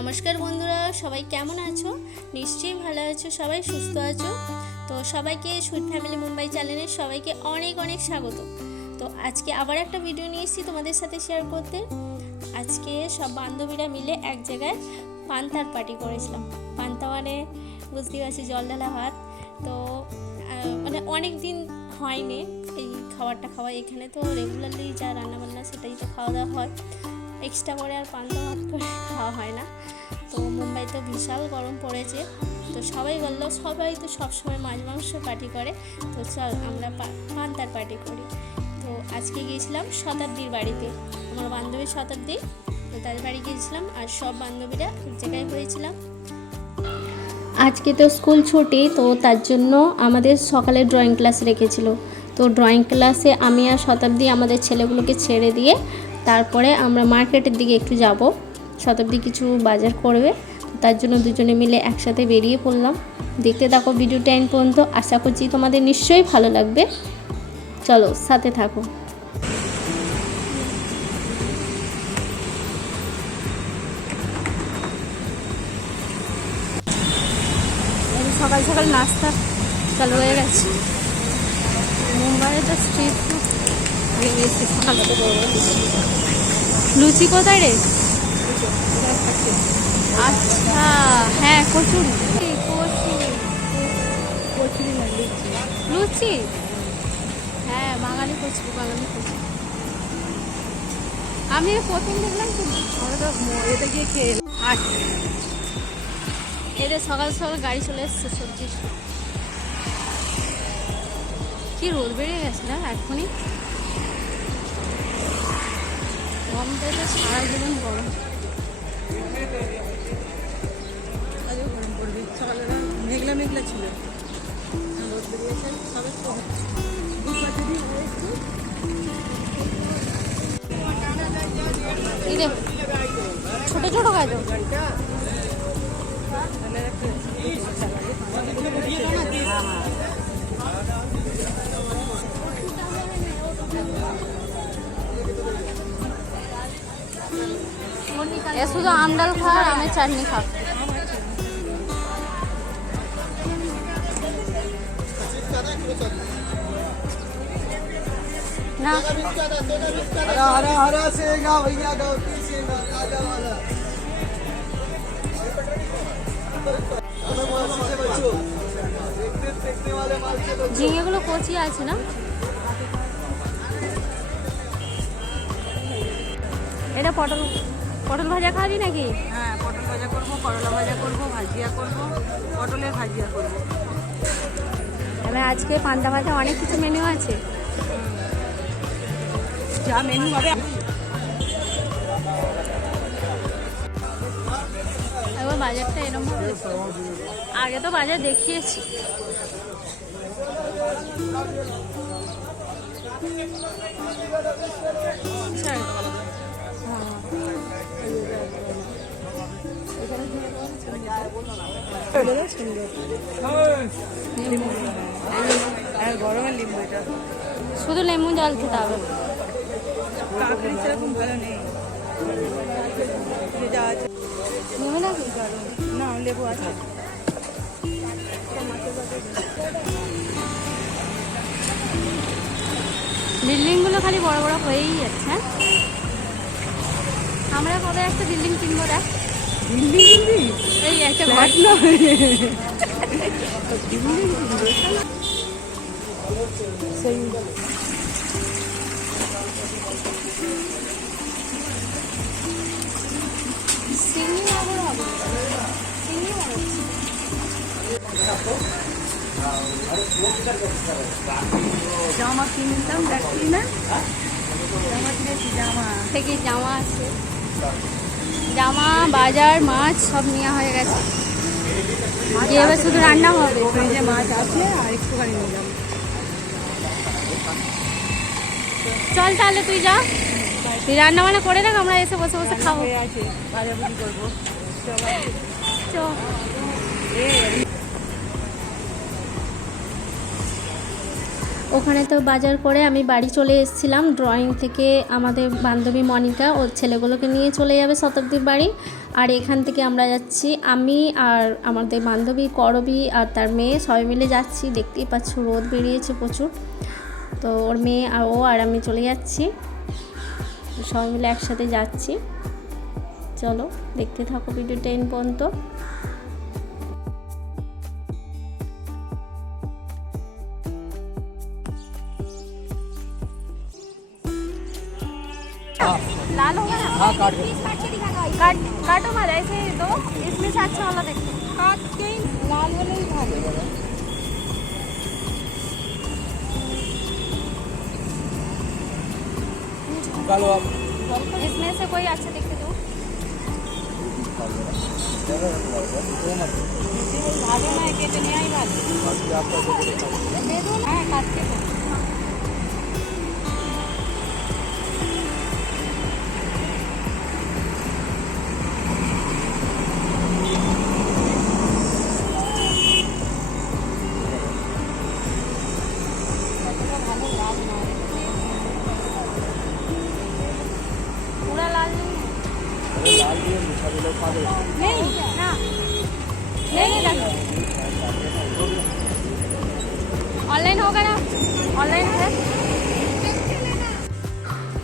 নমস্কার বন্ধুরা, সবাই কেমন আছো? নিশ্চয়ই ভালো আছো, সবাই সুস্থ আছো। তো সবাইকে সুইট ফ্যামিলি মুম্বাই চ্যানেলে সবাইকে অনেক অনেক স্বাগত। তো আজকে আবার একটা ভিডিও নিয়ে এসেছি তোমাদের সাথে শেয়ার করতে। আজকে সব বান্ধবীরা মিলে এক জায়গায় পান্তার পার্টি করেছিলাম। পান্তা মানে বুঝতেই পারছি, জল ঢালা ভাত। তো মানে অনেক দিন হয়নি এই খাবারটা খাওয়া। এখানে তো রেগুলারলি যা রান্নাবান্না সেটাই তো খাওয়া দাওয়া হয়, এক্সট্রা করে আর পান্তা ভাত করে খাওয়া হয় না। তো মুম্বাইতে বিশাল গরম পড়েছে, তো সবাই বললো সবাই তো সবসময় মাছ মাংস পার্টি করে, তো চল আমরা পান্তার পার্টি করি। তো আজকে গিয়েছিলাম শতাব্দীর বাড়িতে, আমার বান্ধবী শতাব্দী, তো তার বাড়ি গিয়েছিলাম আর সব বান্ধবীরা এক জায়গায় হয়েছিলাম। আজকে তো স্কুল ছুটি, তো তার জন্য আমাদের সকালে ড্রয়িং ক্লাস রেখেছিল। তো ড্রয়িং ক্লাসে আমি আর শতাব্দী আমাদের ছেলেগুলোকে ছেড়ে দিয়ে তারপরে আমরা মার্কেটের দিকে একটু যাব। শতাব্দী কিছু বাজার করবে, তার জন্য দুজনে মিলে একসাথে বেরিয়ে পড়লাম। দেখতে থাকো ভিডিওটা এন্ড পর্যন্ত, আশা করছি তোমাদের নিশ্চয়ই ভালো লাগবে। চলো সাথে থাকো। সকাল সকাল নাস্তা চালু হয়ে গেছে। মুম্বাইয়ে তো স্ট্রিট ফুড লুচি কোথায় রে? আচ্ছা হ্যাঁ, কচুরি লুচি, হ্যাঁ বাঙালি কচুরি, বাঙালি কচুরি। আমি প্রথম দেখলাম তো এটা গিয়ে খেয়ে এদের সকাল সকাল গাড়ি চলে এসছে সবজি। কি রোদ বেরিয়ে গেছে না এখনই, গরমটা তো সারা জীবন গরম। গরম পড়বে, সকালবেলা মেঘলা মেঘলা ছিল, রোদ বেরিয়েছে সবে ছোট ছোট গাছ শুধু আম ডাল খা আর আমের চাটনি খা। না हरा हरा सेगा भैया गौती सेगा ताजा वाला ঝিঙেগুলো কচি আছে না? এটা পটল পটল ভাজা খাবি নাকি? হ্যাঁ, পটল ভাজা করবো, করলা ভাজা করবো, ভাজিয়া করবো, পটলের ভাজিয়া করবো। এবার আজকে পান্তা ভাজা অনেক কিছু মেনু আছে, যা মেনু হবে। এবার বাজারটা এরকম হবে, আগে তো বাজার দেখিয়েছি। গরমের লিম্বু, এটা শুধু লেমন জল খেতে হবে। কাকড়ি সেরকম ভালো নেই, যা আছে নেবে নাকি? না লেবু আছে। বিল্ডিংগুলো খালি বড় বড় হয়েই যাচ্ছে। হ্যাঁ, আমরা কবে একটা বিল্ডিং কিনবো দেখ। এই একটা ঘটনা জামা কিনতাম, দেখছি না জামা কিনেছি, জামা থেকে জামা আছে, জামা বাজার মাছ সব নেওয়া হয়ে গেছে। এবার শুধু রান্না হবে, ফ্রিজে মাছ আছে আর একটুখানি নিয়ে যাবো। চল তাহলে তুই যা, তুই রান্না বান্না করে রাখ, আমরা এসে বসে বসে খাবো। হয়ে আছে, ভাজাভুজি করবো। চল। ওখানে তো বাজার করে আমি বাড়ি চলে এসেছিলাম। ড্রয়িং থেকে আমাদের বান্ধবী মনিকা ওর ছেলেগুলোকে নিয়ে চলে যাবে শতাব্দীর বাড়ি, আর এখান থেকে আমরা যাচ্ছি, আমি আর আমাদের বান্ধবী করবী আর তার মেয়ে সবাই মিলে যাচ্ছি। দেখতেই পাচ্ছ রোদ বেরিয়েছে প্রচুর। তো ওর মেয়ে আর ও আর আমি চলে যাচ্ছি, সবাই মিলে একসাথে যাচ্ছি। চলো দেখতে থাকো ভিডিওটা এন্ড পর্যন্ত। लाल होगा ना? हाँ काट दो। काट काटो मत, ऐसे ही दो, इसमें से अच्छा वाला देखो। काट के लाल वाले ही खा लो। निकालो आप। इसमें से कोई अच्छा देख के दो। भागे ना कितने आई भागे। बाकी आपका जो बोले खा लो। दे दो ना, काट के दो। पूरा लाल नहीं है। अरे लाल दिए मीठा भी लोग खा लो। नहीं ना, नहीं लगा। ऑनलाइन होगा ना? ऑनलाइन है।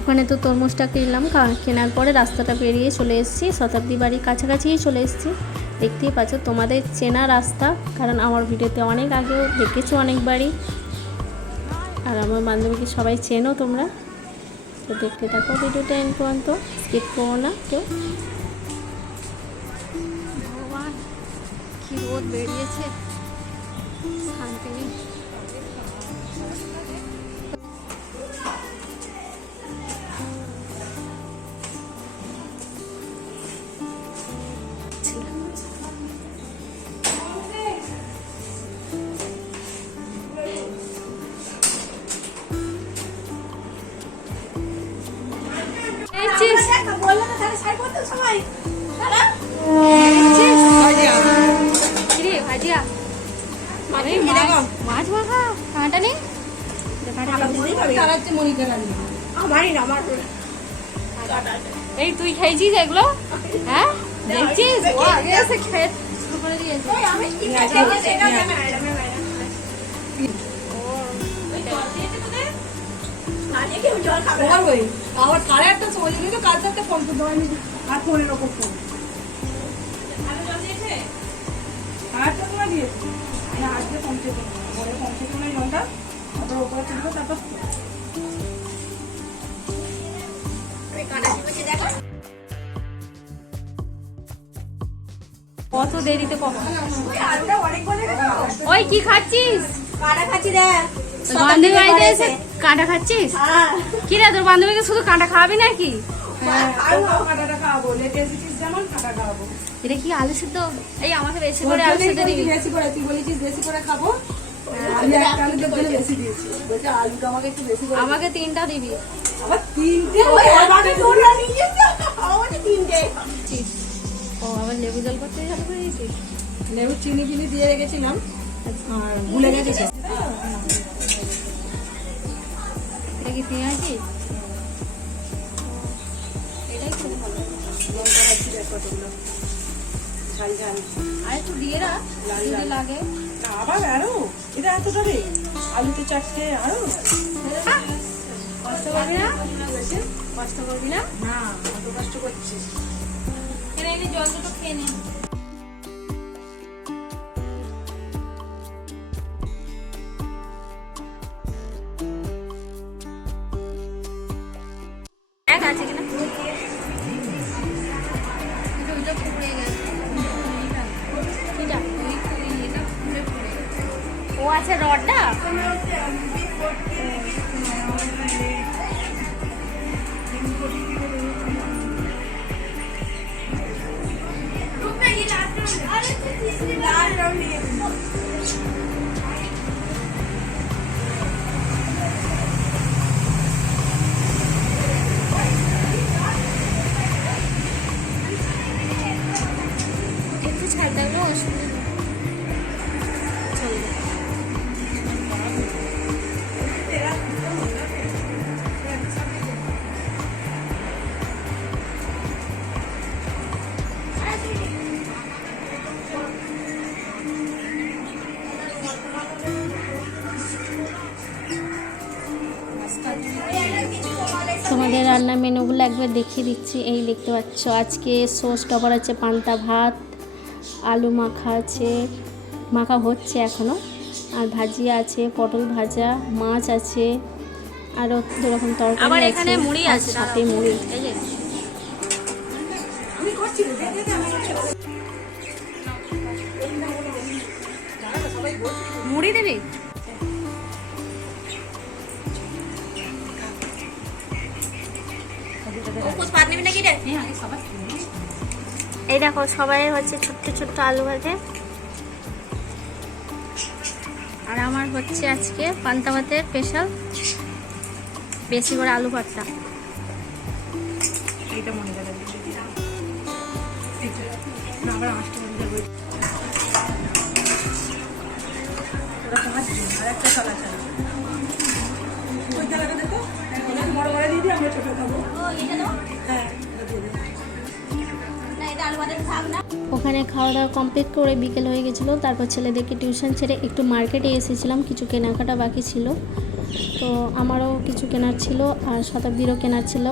ওখানে তো তরমুজটা কিনলাম, কেনার পরে রাস্তাটা পেরিয়ে চলে এসেছি, শতাব্দী বাড়ির কাছাকাছিই চলে এসেছি। দেখতেই পাচ্ছ তোমাদের চেনা রাস্তা, কারণ আমার ভিডিওতে অনেক আগেও দেখেছো অনেকবারই, আর আমার বান্ধবীকে সবাই চেনো তোমরা। তো দেখতে থাকো ভিডিওটা এন্ড পর্যন্ত, স্কিপ করো না কেউ। ভগবান কি রোদ বেরিয়েছে, শান্তি নেই। ভাজিয়া মাছ মাখা কাঁটা নেই। এই তুই খেয়েছিস এগুলো? হ্যাঁ দেখছিস, ও আগে এসে খেয়ে শুরু করে দিয়েছে। আবার 8:30 সময় যদি তো কাজ করতে ফোন করতে হয়নি, আর ফোনের ওপর ফোন। আরেকটা সময় দিয়েছি, আজকে পৌঁছে দেবো, ঘরে পৌঁছে দেবো জলটা, তারপর ওপরে তুলবো, তারপর কত দেরিতে কখন ওই কি খাচ্ছিস? কাটা খাচ্ছি দেখ। তোর বান্ধবী বাড়িতে এসে কাঁটা খাচ্ছিস? কি রে, তোর বান্ধবীকে শুধু কাঁটা খাওয়াবি নাকি? কাঁটাটা খাওয়াবো, লেটে এসেছিস যেমন কাঁটা খাওয়াবো। এটা কি আলু সিদ্ধ? এই আমাকে বেশি করে আলু সিদ্ধ দিবি। বেশি করে তুই বলেছিস বেশি করে খাবো, আমি একটা আলু তোর জন্য বেশি দিয়েছি, বলছে আলুটা আমাকে একটু বেশি করে। আমাকে 3টা দিবি। আবার 3টে আমাকে তোরা নিয়ে যা, আমাকে 3টে। ও আবার লেবু জল করতে চালু করে দিয়েছিস? লেবু চিনি ফিনি দিয়ে রেখেছিলাম আর ভুলে গেছি। এটা কি পেঁয়াজি? এটাই খুব ভালো। লঙ্কা ভাজি দেখ কতগুলো, ঝাল ঝাল। আর একটু দিয়ে রাখ যদি লাগে। না আবার আরো, এটা এতটা রে, আলুতে 4টে আরো। কষ্ট করবি না? কষ্ট করবি না? না অত কষ্ট করছিস। এনে জল দুটো খেয়ে নে। এক আছে কিনা? ও আছে রডটা। একটু ছাড় দেবো, অসুবিধা নেই। রান্নার মেনুগুলো একবার দেখিয়ে দিচ্ছি। এই দেখতে পাচ্ছ, আজকে সস টপার আছে, পান্তা ভাত, আলু মাখা আছে, মাখা হচ্ছে এখনও, আর ভাজিয়া আছে, পটল ভাজা, মাছ আছে, আরও দুরকম তরকারি আবার আছে, এখানে মুড়ি আর আছে, সাথে মুড়ি। এই যে মুড়ি দিবি? এই দেখো সবাই হচ্ছে ছোট্ট ছোট্ট আলু ভাজে, আর আমার হচ্ছে আজকে পান্তা ভাতের স্পেশাল বেশি করে আলু ভর্তা। এইটা মনে করে না, আবার আঁশটা মনে করে ওরা পাঁচ দিন আর একটা চালা চালা ওই চালাটা দেখো, বড় বড় দিয়ে দিই, আমরা ছোট খাবো। হ্যাঁ, ওখানে খাওয়া দাওয়া কমপ্লিট করে বিকেল হয়ে গেছিলো। তারপর ছেলেদেরকে টিউশন ছেড়ে একটু মার্কেটে এসেছিলাম, কিছু কেনাকাটা বাকি ছিল, তো আমারও কিছু কেনার ছিল আর শতাব্দীরও কেনার ছিল,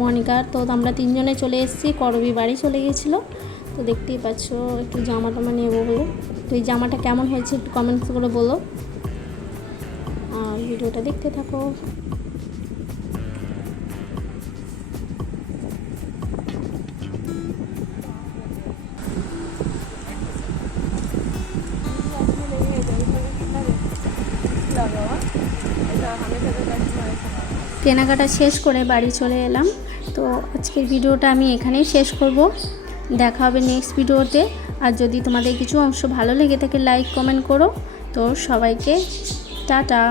মনিকার। তো আমরা তিনজনে চলে এসেছি, করবি বাড়ি চলে গেছিলো। তো দেখতেই পাচ্ছ একটু জামা টামা নেবো বলে। তো এই জামাটা কেমন হয়েছে একটু কমেন্টস করে বলো, আর ভিডিওটা দেখতে থাকো। কেনাকাটা শেষ করে বাড়ি চলে এলাম। তো আজকের ভিডিওটা আমি এখানেই শেষ করব। দেখা হবে নেক্সট ভিডিওতে। আর যদি তোমাদের কিছু অংশ ভালো লেগে থাকে লাইক কমেন্ট করো। তো সবাইকে টাটা।